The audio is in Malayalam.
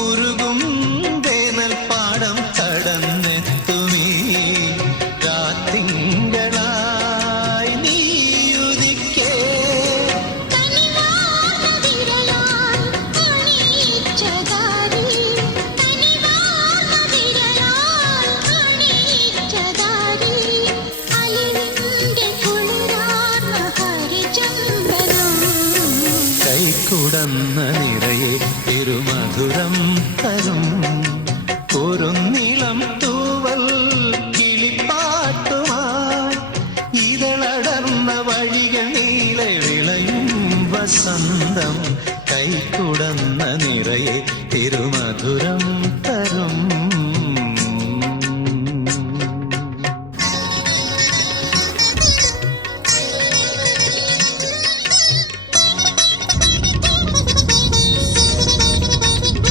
ഉരുകും വേനൽ പാടം കടന്നെത്തുമീ രാത്തിങ്കളായി നീയുദിക്കേ. കൈക്കുടന്ന നിറയെ തിരുമധുരം തരും കുറുനിളം തൂവൽ കിളിപ്പാട്ടുമായി ഇതളടർന്ന വഴികൾ നീളെ വിളയും വസന്തം. കൈക്കുടന്ന നിറയെ തിരുമധുരം